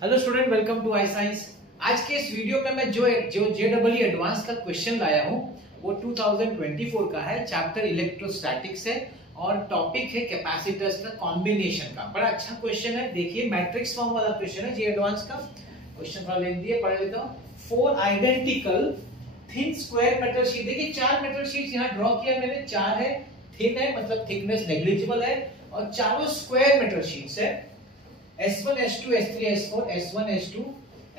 Hello student, welcome to I science. आज के इस वीडियो में मैं जो JEE एडवांस का क्वेश्चन लाया हूँ वो 2024 का है। चैप्टर इलेक्ट्रोस्टैटिक्स है और टॉपिक है कैपेसिटर्स का कॉम्बिनेशन का। बड़ा अच्छा क्वेश्चन है, देखिए मैट्रिक्स फॉर्म वाला क्वेश्चन है। JEE एडवांस का क्वेश्चन थोड़ा लेंथ दिए, पढ़ लेता हूँ। 4 identical thin square metal sheet, देखिए 4 मेटल शीट यहाँ ड्रॉ किया मैंने। 4 है, थिन है मतलब थिकनेस नेग्लिजिबल है, और चारों स्क्वायर मेटल शीट्स है। S1 S2 S3 S4 S1 S2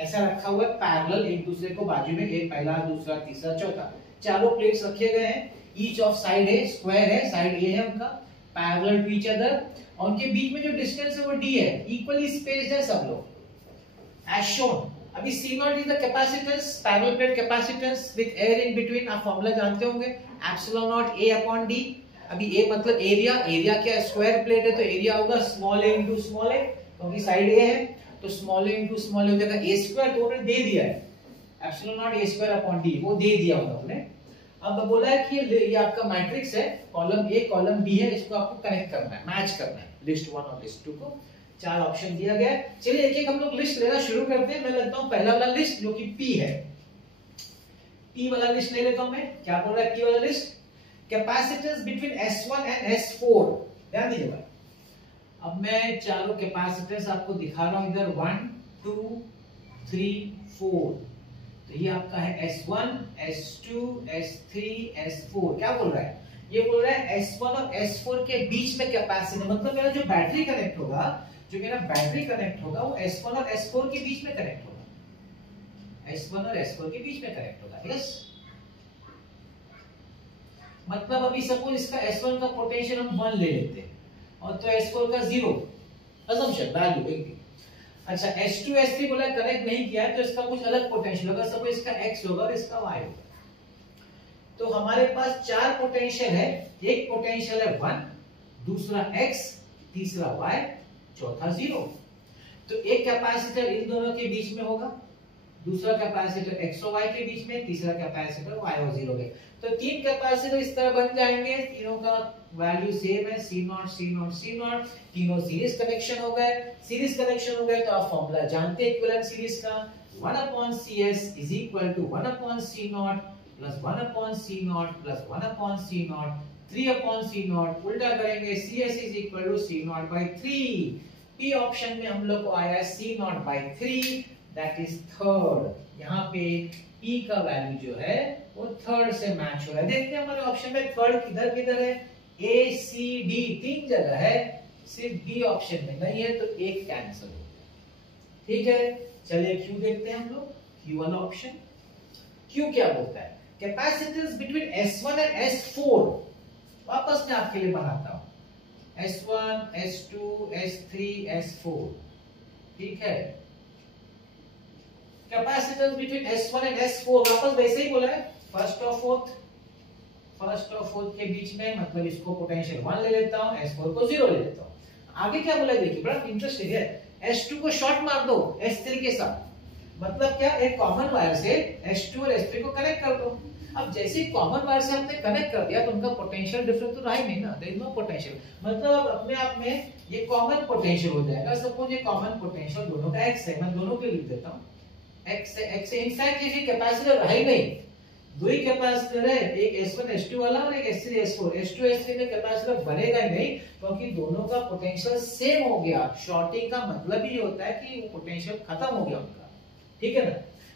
ऐसा रखा हुआ है पैरेलल एक दूसरे को बाजू में, एक पहला दूसरा तीसरा चौथा। चारों प्लेट्स रखे गए हैं। ईच ऑफ साइड है स्क्वायर है, साइड A है उनका, पैरेलल टू ईच अदर, और उनके बीच में जो डिस्टेंस है वो D है। इक्वली स्पेस्ड है सब लोग एज शोन। अभी C0 is the capacitance, parallel plate capacitance with air in between. आप फॉर्मूला जानते होंगे, epsilon naught A upon D। अभी A मतलब एरिया, एरिया क्या है, स्क्वायर प्लेट है तो एरिया होगा small a into small a, क्योंकि साइड A है तो small a into small a हो जाएगा a स्क्वायर। तो उन्होंने दे दिया है epsilon naught a square upon d, वो दे दिया उन्होंने। अब बोला है कि ये आपका मैट्रिक्स है, कॉलम A कॉलम B है, इसको आपको कनेक्ट करना है, मैच करना है लिस्ट 1 और लिस्ट 2 को। 4 ऑप्शन दिया गया है। चलिए एक एक हम लोग लिस्ट लेना शुरू करते हैं। मैं लेता हूं पहला वाला लिस्ट जो कि P है। P वाला लिस्ट ले लेता हूं मैं। क्या बोल रहा है P वाला list? Capacitance between S1 and S4। ध्यान दीजिएगा, अब मैं चारों कैपेसिटेंस आपको दिखा रहा हूं इधर 1 2 3 4। तो ये आपका है S1 S2 S3 S4। क्या बोल रहा है? ये बोल रहा है S1 और S4 के बीच में कैपेसिटी, मतलब मेरा जो बैटरी कनेक्ट होगा, जो मेरा बैटरी कनेक्ट होगा वो S1 और S4 के बीच में कनेक्ट होगा। S1 और S4 के बीच में कनेक्ट होगा। यस, मतलब अभी सपोज इसका S1 का पोटेंशियल हम 1 ले लेते हैं और तो S4 का 0, असम्पशन वैल्यू एक भी। अच्छा S2 S3 बोला कनेक्ट नहीं किया है तो इसका कुछ अलग पोटेंशियल होगा, सपोज इसका X होगा और इसका Y होगा। तो हमारे पास 4 पोटेंशियल है। एक पोटेंशियल है 1, दूसरा X, तीसरा Y, चौथा 0। तो एक कैपेसिटर इन दोनों के बीच में होगा, दूसरा कैपेसिटर X और Y के बीच में, तीसरा कैपेसिटर Y और 0 के। तो 3 कैपेसिटर इस तरह बन जाएंगे, तीनों का वैल्यू सेम है, C0 C0 C0। तीनों सीरीज कनेक्शन हो गए। सीरीज कनेक्शन हो गए तो आप फॉर्मूला जानते हैं इक्विवेलेंट सीरीज का, 1/CS is equal to 1/C0 plus 1/C0 plus 1/C0 3/C0। उल्टा करेंगे, CS is equal to C0/3। P option में हम लोग को आया है C0/3, दैट इज थर्ड। यहाँ पे P का वैल्यू जो है वो थर्ड से मैच हो रहा है। देखते हैं हमारे ऑप्शन में थर्ड किधर किधर है। A C D 3 जगह है, सिर्फ B ऑप्शन में नहीं है तो एक कैंसिल हो गया। ठीक है, चलिए Q देखते हैं हम लोग। Q वाला ऑप्शन, Q क्या बोलता है? Capacitance between S1 and S4। वापस मैं आपके लिए बनाता हूं, S1 S2 S3 S4। ठीक है, capacitance between S1 and S4 वापस वैसे ही बोला है, फर्स्ट और फोर्थ के बीच में, मतलब इसको पोटेंशियल 1 ले लेता हूं, S4 को 0 ले लेता हूं। आगे क्या बोला देखिए, बड़ा इंटरेस्टिंग है। S2 को शॉर्ट मार दो S3 के साथ, मतलब क्या, एक कॉमन वायर से S2 और S3 को कनेक्ट कर दो। अब जैसे ही कॉमन वायर से हमने कनेक्ट कर दिया तो उनका पोटेंशियल डिफरेंस तो रहा ही नहीं ना, देयर इज नो पोटेंशियल, मतलब अपने आप में ये कॉमन पोटेंशियल हो जाएगा। सपोज ये कॉमन पोटेंशियल दोनों का X है, मैं दोनों के लिख देता हूं X से। इनफैक्ट ये कैपेसिटर रहा ही नहीं, दो ही कैपेसिटर है, एक S1 S2 वाला और एक S3 S4। S2 S3 में कैपेसिटर बनेगा ही नहीं क्योंकि दोनों का पोटेंशियल सेम हो गया। शॉर्टिंग का मतलब ही होता है कि वो पोटेंशियल खत्म हो गया उनका। ठीक है ना।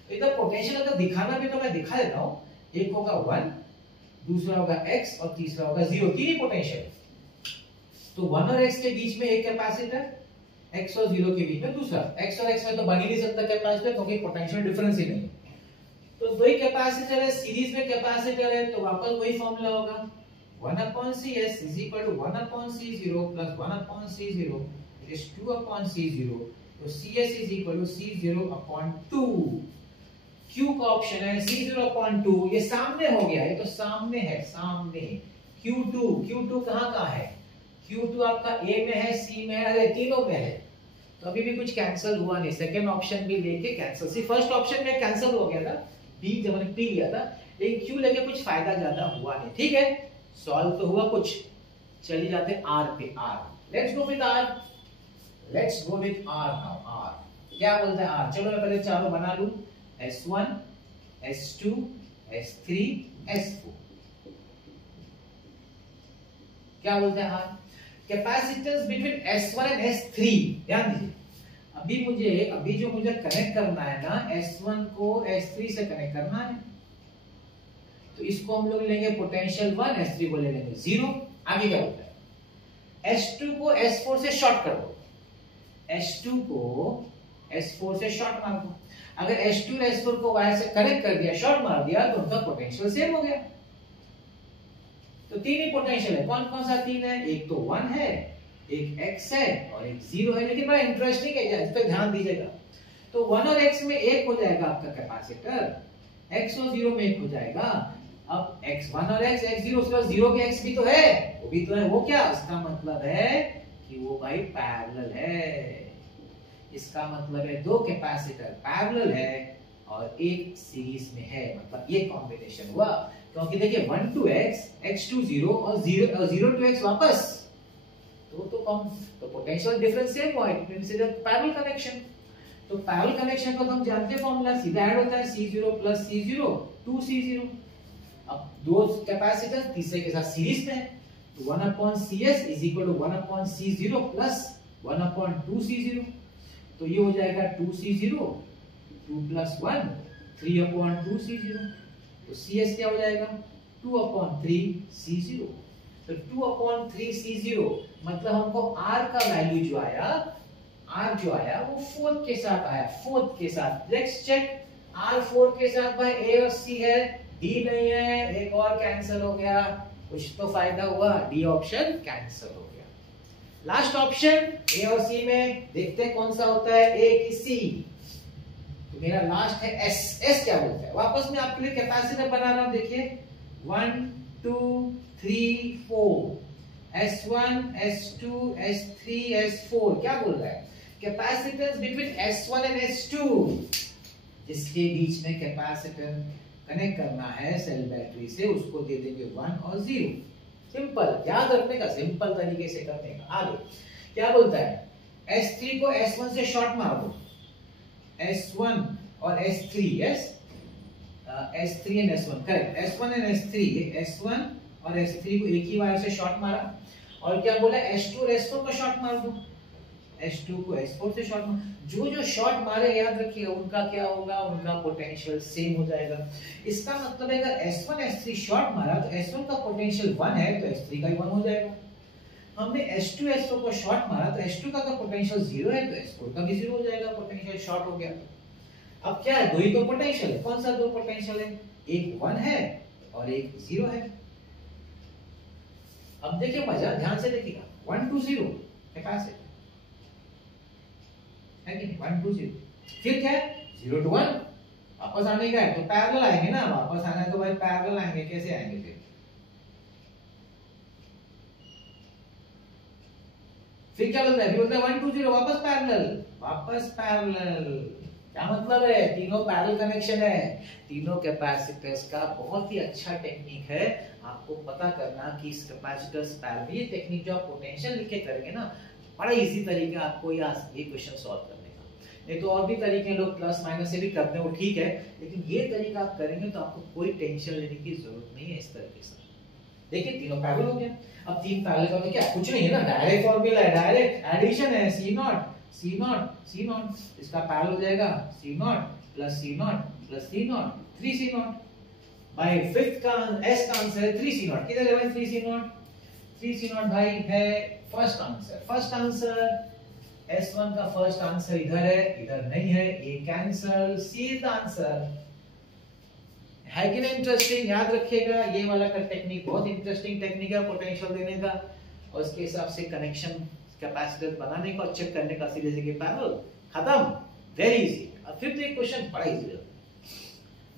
तो इधर पोटेंशियल अगर दिखाना भी तो मैं दिखा देता हूं, एक होगा 1, दूसरा होगा X और तीसरा होगा 0, तीन ही पोटेंशियल। तो 1 और X के बीच में एक कैपेसिटर, X और 0 के बीच में दूसरा। X और X में तो बन ही नहीं सकता कैपेसिटर क्योंकि पोटेंशियल डिफरेंस ही नहीं। तो दो ही कैपेसिटर है, सीरीज में कैपेसिटर है, तो वापस वही फॉर्मूला होगा, 1/CS is equal to 1/C0 plus 1/C0 is 2/C0। तो CS is equal to C0/2। Q का ऑप्शन है C0/2। ये सामने हो गया, ये तो सामने है, सामने। Q2 कहां का है? Q2 आपका A में है, C में है, अरे तीनों में है, तो अभी भी कुछ कैंसिल हुआ नहीं। सेकंड ऑप्शन भी लेके कैंसिल, सिर्फ फर्स्ट ऑप्शन में कैंसिल हो गया था, B जब मैंने P लिया था, लेकिन Q लेके कुछ फायदा ज्यादा हुआ नहीं। ठीक है, सॉल्व तो हुआ कुछ। चलिए जाते हैं R पे। R, let's go with R now. R क्या बोलते हैं आर। चलो मैं पहले चारों बना लूं, S1 S2 S3 S4। क्या बोलते हैं are. Capacitance between S1 and S3, ध्यान दीजिए। अभी जो मुझे कनेक्ट करना है ना, S1 को S3 से कनेक्ट करना है, तो इसको हम लोग लेंगे पोटेंशियल 1, S3 को ले लेंगे 0। आगे क्या होता है, S2 को S4 से शॉर्ट कर दो, S2 को S4 से शॉर्ट मार दो। अगर S2 और S4 को वायर से कनेक्ट कर दिया, शॉर्ट मार दिया, तो उनका पोटेंशियल सेम हो गया। तो तीन ही पोटेंशियल है। कौन कौन सा तीन है, एक तो 1 है, एक x है और एक 0 है। लेकिन बड़ा इंटरेस्टिंग है, इस पर ध्यान दीजिएगा। तो 1 और x में एक हो जाएगा आपका कैपेसिटर, x और 0 में एक हो जाएगा। अब x1 और x0, उसके बाद 0 के x भी तो है, वो भी तो है। वो क्या, इसका मतलब है कि वो भाई पैरेलल है। इसका मतलब है दो कैपेसिटर पैरेलल है और एक सीरीज में है, मतलब ये कॉम्बिनेशन हुआ। क्योंकि देखिए 1 to x, x to 0 और 0 to x वापस, तो पोटेंशियल डिफरेंस सेम हुआ, it means it parallel connection. तो पैरेलल कनेक्शन को तो हम जानते हैं फॉर्मूला, सीधा ऐड होता है C0 प्लस C0 2C0। अब दो कैपेसिटर तीसरे के साथ सीरीज में है, तो 1/CS is equal to 1/C0 plus 1/2C0। तो ये हो जाएगा 2C0, 2 प्लस 1 3/2C0। तो CS क्या हो जाएगा, 2/3C0। तो 2/3C0 मतलब हमको R का वैल्यू जो आया, वो 4 के साथ आया, 4 के साथ। लेट्स चेक, R 4 के साथ भाई A और C है, D नहीं है, एक और कैंसिल हो गया, कुछ तो फायदा हुआ, D ऑप्शन कैंसिल हो गया। लास्ट ऑप्शन A और C में देखते हैं कौन सा होता है, A की C। तो मेरा लास्ट है S। S क्या बोलता है, वापस मैं आपके लिए कैपेसिटर बना रहा हूं, देखिए 1 2 3 4 S1 S2 S3 S4। क्या बोल रहा है, capacitance between S1 and S2, जिसके बीच में कैपेसिटर कनेक्ट करना है सेल बैटरी से, उसको दे देंगे 1 और 0। सिंपल, याद रखने का, सिंपल तरीके से करने का। आगे क्या बोलता है, S3 को S1 से शॉर्ट मार दो, S1 और S3, yes S3 and S1, correct, S1 and S3, S1 और S3 को एक ही वायर से शॉर्ट मारा। और क्या बोला, S2 और S4 को शॉर्ट मार दो, S2 को S4 से शॉर्ट मार। जो शॉर्ट मारे याद रखिए उनका क्या होगा, उनका पोटेंशियल सेम हो जाएगा। इसका मतलब है अगर S1 S3 शॉर्ट मारा तो S1 का पोटेंशियल 1 है तो S3 का भी 1 हो जाएगा। हमने S2 S4 को शॉर्ट मारा तो S2 का पोटेंशियल 0 है तो S4 का भी 0 हो जाएगा, पोटेंशियल शॉर्ट हो गया। अब क्या है, दो ही तो पोटेंशियल है। कौन सा दो पोटेंशियल है, एक 1 है और एक 0 है। अब देखिए मजा, ध्यान से देखिएगा, 1 to 0 कैपेसिटर है कि नहीं, 1 to 0, फिर क्या है 0 to 1, वापस आने का है तो पैरेलल आएंगे ना, वापस आना है तो भाई पैरेलल आएंगे। कैसे आएंगे फिर क्या बोलता है, बोलता है 1 to 0 वापस पैरेलल। क्या मतलब है, तीनों पैरेलल कनेक्शन है। तीनों कैपेसिटर्स का बहुत ही अच्छा टेक्निक है, आपको पता करना कि इस कैपेसिटर्स पैरेलल। ये टेक्निक जो आप पोटेंशियल लिख के करेंगे ना, बड़ा इजी तरीका आपको ये क्वेश्चन सॉल्व करने का। नहीं तो और भी तरीके लोग प्लस माइनस से भी करते हैं, वो ठीक है, लेकिन ये तरीका आप करेंगे तो आपको कोई टेंशन लेने की जरूरत नहीं है। इस तरीके से देखिए तीनों पैरेलल हो गया। अब तीन पैरेलल का क्या, कुछ नहीं है ना, डायरेक्ट फॉर्मूला है, डायरेक्ट एडिशन है, C0 इसका पैरेलल हो जाएगा C0 plus C0 plus C0 3C0। भाई फिफ्थ का S का आंसर है 3C0। किधर है भाई 3C0 भाई है फर्स्ट आंसर। S1 का फर्स्ट आंसर इधर है, इधर नहीं है, ये cancel, C is the answer. है कि नहीं इंटरेस्टिंग, याद रखिएगा ये वाला का टेक्निक बहुत इंटरेस्टिंग टेक्निक है पोटेंशियल देने का, और इसके हिसाब से कनेक्शन कैपेसिटर बनाने का, चेक करने का, सीधे सीधे पैरेलल, खत्म, वेरी इजी। अब फिर तो एक क्वेश्चन बड़ा इजी है,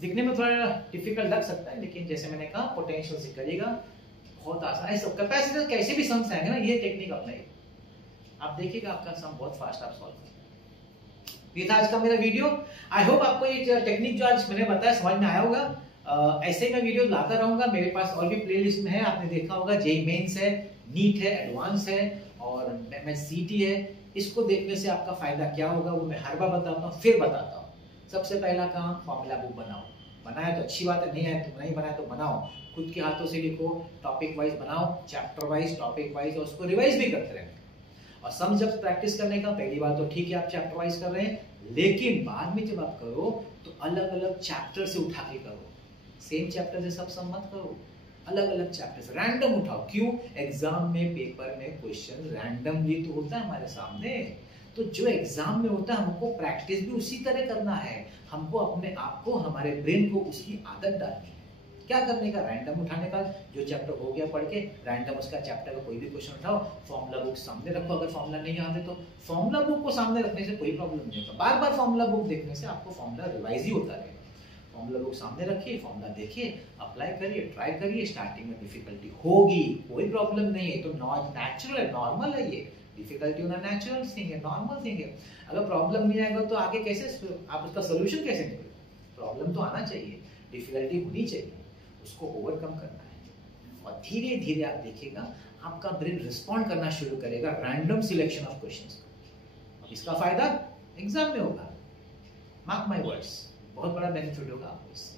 दिखने में थोड़ा डिफिकल्ट लग सकता है, लेकिन जैसे मैंने कहा पोटेंशियल से करिएगा बहुत आसान है। सब कैपेसिटर कैसे भी सम्स आएंगे ना, ये टेक्निक अपनाइए, आप देखिएगा आपका सम बहुत फास्ट आप सॉल्व करेंगे। ये था आज का मेरा वीडियो। आई होप आपको ये टेक्निक जो आज मैंने बताया समझ में आया होगा। ऐसे मैं वीडियो लाता रहूंगा, मेरे पास और भी प्लेलिस्ट में है, आपने देखा होगा जेईई मेंस है, नीट है, एडवांस है और एमएससीटी है। इसको देखने से आपका फायदा क्या होगा वो मैं हर बार बताता हूँ, फिर बताता हूँ। सबसे पहला काम, फॉर्मूला बुक बनाओ। बनाया तो अच्छी बात है, नहीं है तो नहीं बनाया तो बनाओ, खुद के हाथों से लिखो, टॉपिक वाइज बनाओ, चैप्टर वाइज, टॉपिक वाइज, और उसको रिवाइज भी करते रहना। और सम जब प्रैक्टिस करने का, पहली बार तो ठीक है आप चैप्टर वाइज कर रहे हैं, लेकिन बाद में जब आप करो तो अलग अलग चैप्टर से उठा के करो। सेम चैप्टर से सब सम मत करो, अलग अलग चैप्टर से रैंडम उठाओ। क्यों? एग्जाम में, पेपर में क्वेश्चन रैंडमली तो होता है हमारे सामने, तो जो एग्जाम में होता है हमको प्रैक्टिस भी उसी तरह करना है। हमको अपने आप को, हमारे ब्रेन को उसकी आदत डालनी है। क्या करने का? रैंडम उठाने का। जो चैप्टर हो गया पढ़ के, रैंडम उसका चैप्टर का कोई भी क्वेश्चन उठाओ, फॉर्मूला बुक सामने रखो। अगर फॉर्मूला नहीं आते तो फॉर्मूला बुक को सामने रखने से कोई प्रॉब्लम नहीं होता। बार बार फॉर्मूला बुक देखने से आपको फॉर्मूला रिवाइज ही होता रहेगा। फॉर्मूला बुक सामने रखिए, फॉर्मूला देखिए, अप्लाई करिए, ट्राई करिए। स्टार्टिंग में डिफिकल्टी होगी, कोई प्रॉब्लम नहीं है, तो नेचुरल है, नॉर्मल है। ये डिफिकल्टी होना नेचुरल थिंग है, नॉर्मल थिंग है। अगर प्रॉब्लम नहीं आएगा तो आगे कैसे आप उसका सोल्यूशन कैसे निकालोगे? प्रॉब्लम तो आना चाहिए, डिफिकल्टी होनी चाहिए, उसको ओवरकम करना है। और धीरे धीरे आप देखिएगा आपका ब्रेन रिस्पॉन्ड करना शुरू करेगा रैंडम सिलेक्शन ऑफ क्वेश्चंस का। अब इसका फायदा एग्जाम में होगा, मार्क माय वर्ड्स, बहुत बड़ा बेनिफिट होगा आपको इससे।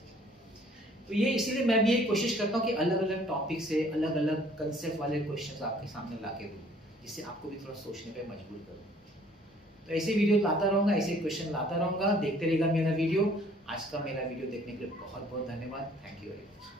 तो ये इसीलिए मैं भी यही कोशिश करता हूँ कि अलग अलग टॉपिक से अलग अलग कंसेप्ट वाले क्वेश्चंस आपके सामने लाके दूँ, जिससे आपको भी थोड़ा सोचने पे मजबूर करूँ। तो ऐसे वीडियो लाता रहूंगा, ऐसे क्वेश्चन लाता रहूंगा, देखते रहेगा मेरा वीडियो। आज का मेरा वीडियो देखने के लिए बहुत बहुत धन्यवाद। Thank you very much.